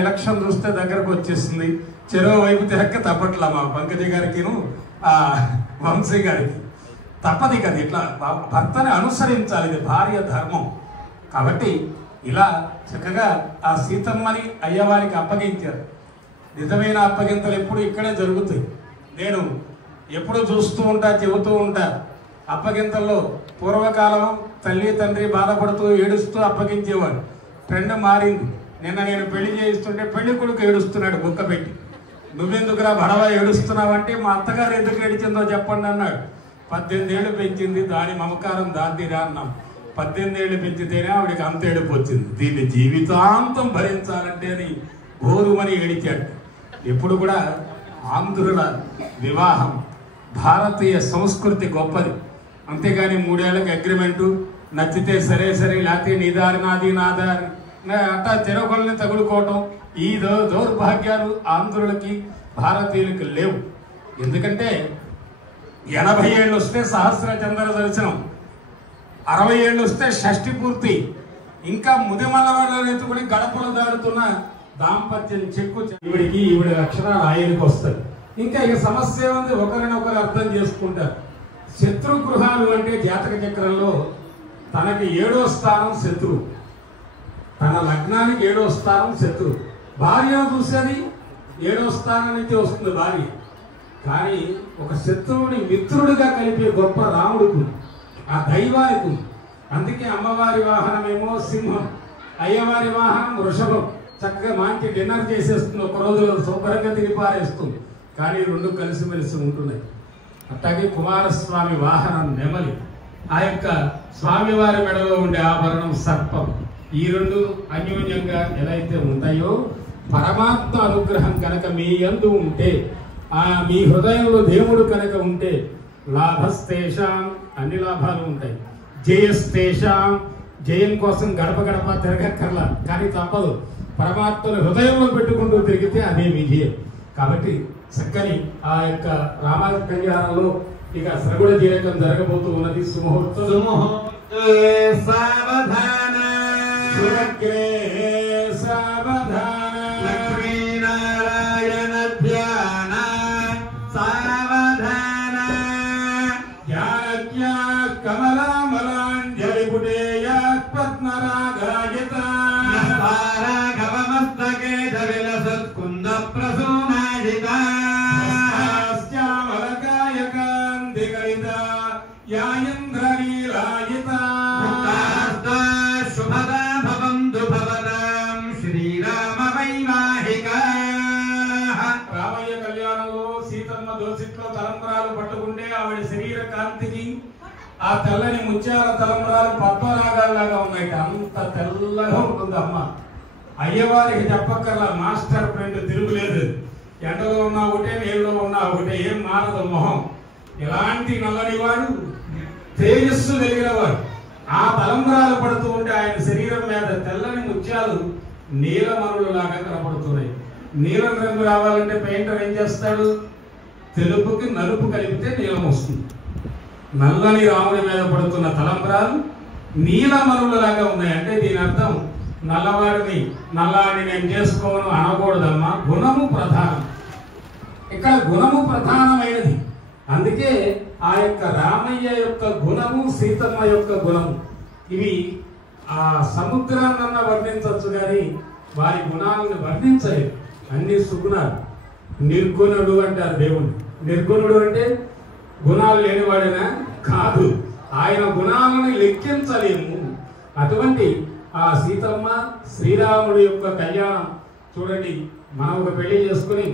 ఎలక్షన్ చూస్తే దగ్గరకు వచ్చేస్తుంది, చెరో వైపు తిరక్క తప్పట్లా మా పంకజ గారికిను వంశీ గారికి తప్పది కదా. ఇట్లా భర్తని అనుసరించాలి, ఇది భార్య ధర్మం. కాబట్టి ఇలా చక్కగా ఆ సీతమ్మని అయ్యవారికి అప్పగించారు. నిజమైన అప్పగింతలు ఎప్పుడు ఇక్కడే జరుగుతాయి. నేను ఎప్పుడు చూస్తూ ఉంటా, చెబుతూ ఉంటా. అప్పగింతల్లో పూర్వకాలం తల్లి తండ్రి బాధపడుతూ ఏడుస్తూ అప్పగించేవాడు. ట్రెండ్ మారింది. నిన్న నేను పెళ్లి చేయిస్తుంటే పెళ్లి కొడుకు ఏడుస్తున్నాడు బొక్క పెట్టి. నువ్వెందుకురా బడవ ఏడుస్తున్నావంటే, మా అత్తగారు ఎందుకు ఏడిచిందో చెప్పండి అన్నాడు. 18 ఏళ్ళు పెంచింది, దాని మమకారం దాందిరా అన్నాం. 18 ఏళ్ళు పెంచితేనే ఆవిడికి అంత ఏడుపు వచ్చింది. దీన్ని జీవితాంతం భరించాలంటే అని ఘోరుమని ఏడిచాడు. ఎప్పుడు కూడా ఆంధ్రుల వివాహం, భారతీయ సంస్కృతి గొప్పది. అంతేగాని 3 ఏళ్ళకి అగ్రిమెంటు, నచ్చితే సరే సరే, లేకపోతే నీ దారి నాది నా దారి అట్టా చెరొకల్ని తగులుకోవటం, ఈ దౌర్భాగ్యాలు ఆంధ్రులకి భారతీయులకి లేవు. ఎందుకంటే 80 ఏళ్ళు వస్తే సహస్ర చంద్ర దర్శనం, 60 ఏళ్ళు వస్తే షష్ఠి పూర్తి, ఇంకా ముదిమల్ల వాళ్ళని ఎత్తుకుని గడపలు దాడుతున్న దాంపత్యం చెక్కు. ఈవిడ లక్షణాలు ఆయనకు వస్తాయి. ఇంకా ఇక సమస్య ఉంది, ఒకరినొకరు అర్థం చేసుకుంటారు. శత్రుగృహాలు అంటే జాతక చక్రంలో తనకి 7వ స్థానం శత్రువు, తన లగ్నానికి 7వ స్థానం శత్రువు. భార్యను చూసేది 7వ స్థానం నుంచి వస్తుంది భార్య. కానీ ఒక శత్రువుని మిత్రుడిగా కలిపే గొప్ప రాముడికి, ఆ దైవానికి. అందుకే అమ్మవారి వాహనమేమో సింహం, అయ్యవారి వాహనం వృషభం. చక్కగా మంచి డిన్నర్ చేసేస్తుంది, ఒక రోజులో శుభ్రంగా తిరిగి పారేస్తుంది. కానీ 2 కలిసిమెలిసి ఉంటున్నాయి. అట్లాగే కుమారస్వామి వాహనం నెమలి, ఆ యొక్క స్వామివారి మెడలో ఉండే ఆభరణం సర్పం. ఈ 2 అన్యోన్యంగా ఎలా అయితే ఉంటాయో, పరమాత్మ అనుగ్రహం కనుక మీ యందు ఉంటే, మీ హృదయంలో దేవుడు కనుక ఉంటే, లాభస్తేషాం, అన్ని లాభాలు ఉంటాయి. జయస్తేషాం, జయం కోసం గడప గడప తిరగక్కర్లా, కానీ తప్పదు. పరమాత్మను హృదయంలో పెట్టుకుంటూ తిరిగితే అదే విజయం. కాబట్టి చక్కని ఆ యొక్క రామ కళ్యాణంలో ఇక శ్రగుణ జీరకం జరగబోతూ ఉన్నది. సుముహూర్తం సావధాన సావధాన, లక్ష్మీనారాయణ ధ్యాన సావధాన, ధ్యానజ్ఞా కమలామలాంజలి పుటేయ పద్మరాగాయత, రాఘవమస్తకే విలసత్కుంద ప్రసూనాయిత, శ్యామలకాయకాంతికలిత యాయింద్రనీలాయిత, శుభదా భవంతు భవతాం శ్రీరామ వైవాహిక. రామయ్య కళ్యాణంలో సీతమ్మ దోసిట్లో తలంబరాలు పట్టుకుంటే ఆవిడ శరీర కాంతికి ఆ తెల్లని ముత్యాల తలంబరాలు పద్మరాగాల్లాగా ఉన్నాయి. అంత తెల్లగా ఉంటుంది అమ్మ. అయ్యవారికి చెప్పక్కర్లా, మాస్టర్ ఫ్రెండ్ తిరుగులేదు. ఎండలో ఉన్నా ఒకటే, నీళ్ళలో ఉన్నా ఒకటే, ఏం మారదు మొహం. ఎలాంటి నల్లని వాడు, తేజస్సు కలిగిన వాడు. ఆ తలంబరాలు పడుతూ ఉంటే ఆయన శరీరం మీద తెల్లని ముత్యాలు నీలమణులు లాగా కనపడుతున్నాయి. నీలం రంగు రావాలంటే పెయింటర్ ఏం చేస్తాడు? తెలుపుకి నలుపు కలిపితే నీలం వస్తుంది. నల్లని రాముడి మీద పడుతున్న తలంబ్రాలు నీలమనులలాగా ఉన్నాయి. అంటే దీని అర్థం నల్లవాడిని నల్లాడిని నేను చేసుకోను అనకూడదమ్మా, గుణము ప్రధానం. ఇక్కడ గుణము ప్రధానమైనది. అందుకే ఆ యొక్క రామయ్య యొక్క గుణము, సీతమ్మ యొక్క గుణము, ఇవి ఆ సముద్రాన్నన్నా వర్ణించవచ్చు కానీ వారి గుణాలను వర్ణించలేదు. అన్ని సుగుణాలు. నిర్గుణుడు అంటారు దేవుడు. నిర్గుణుడు అంటే గుణాలు లేనివాడేనా? కాదు. ఆయన గుణాలను లెక్కించలేము. అటువంటి ఆ సీతమ్మ శ్రీరాముడి యొక్క కళ్యాణం చూడండి. మనం ఒక పెళ్లి చేసుకుని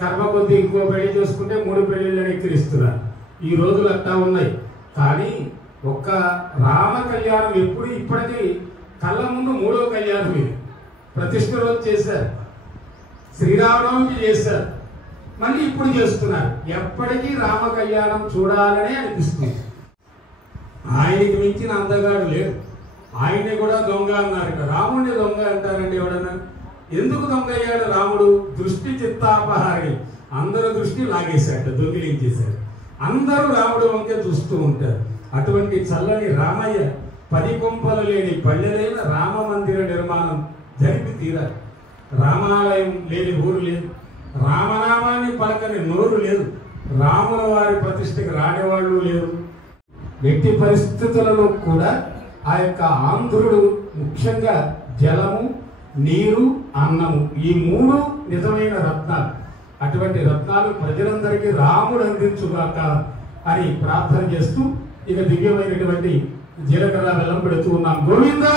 కర్మ కొద్ది ఇంకో పెళ్లి చేసుకుంటే 3 పెళ్లిళ్ళని ఎక్కిరిస్తున్నారు. ఈ రోజులు అట్లా ఉన్నాయి. కానీ ఒక్క రామ కళ్యాణం ఎప్పుడు ఇప్పటికీ కళ్ళ ముందు 3వ కళ్యాణం ఇది. ప్రతిష్ఠ రోజు చేశారు, శ్రీరామనవమికి చేశారు, మళ్ళీ ఇప్పుడు చేస్తున్నారు. ఎప్పటికీ రామ కళ్యాణం చూడాలనే అనిపిస్తుంది. ఆయనకి మించిన అందగాడు లేడు. ఆయన్ని కూడా దొంగ అన్నారు. రాముడిని దొంగ అంటారండి ఎవడన్నా? ఎందుకు దొంగ అయ్యాడు రాముడు? దృష్టి చిత్తాపహారి. అందరూ దృష్టి లాగేశాడు, దొంగిలించేశాడు. అందరూ రాముడు వంకే చూస్తూ ఉంటారు. అటువంటి చల్లని రామయ్య 10 కొంపలు లేని పల్లెలైన రామ మందిర నిర్మాణం జరిపి తీరారు. రామాలయం లేని ఊరు లేదు, రామనామాన్ని పలకని నోరు లేదు, రాముల వారి ప్రతిష్టకి రానివాళ్ళు లేరు. ఎట్టి పరిస్థితులలో కూడా ఆ యొక్క ఆంధ్రుడు ముఖ్యంగా జలము, నీరు, అన్నము, ఈ 3 నిజమైన రత్నాలు. అటువంటి రత్నాలు ప్రజలందరికీ రాముడు అందించుగాక అని ప్రార్థన చేస్తూ ఇక దివ్యమైనటువంటి జీలకర్ర బెల్లం పెడుతూ ఉన్నాం. గోవిందా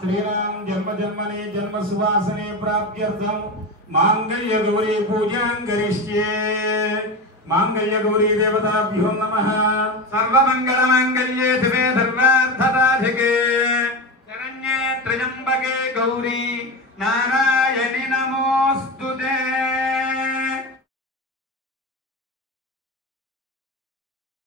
శ్రీరామ్ జన్మ జన్మనే జన్మ సువాసనే ప్రాప్త్యర్థం మాంగళ్య గౌరీ పూజాం కరిష్యే. మాంగళ్య గౌరీ దేవతాభ్యో నమః. సర్వమంగళ మాంగళ్యే శివే సర్వార్థసాధికే శరణ్యే త్ర్యంబకే గౌరీ నారాయణి నమోస్తుతే.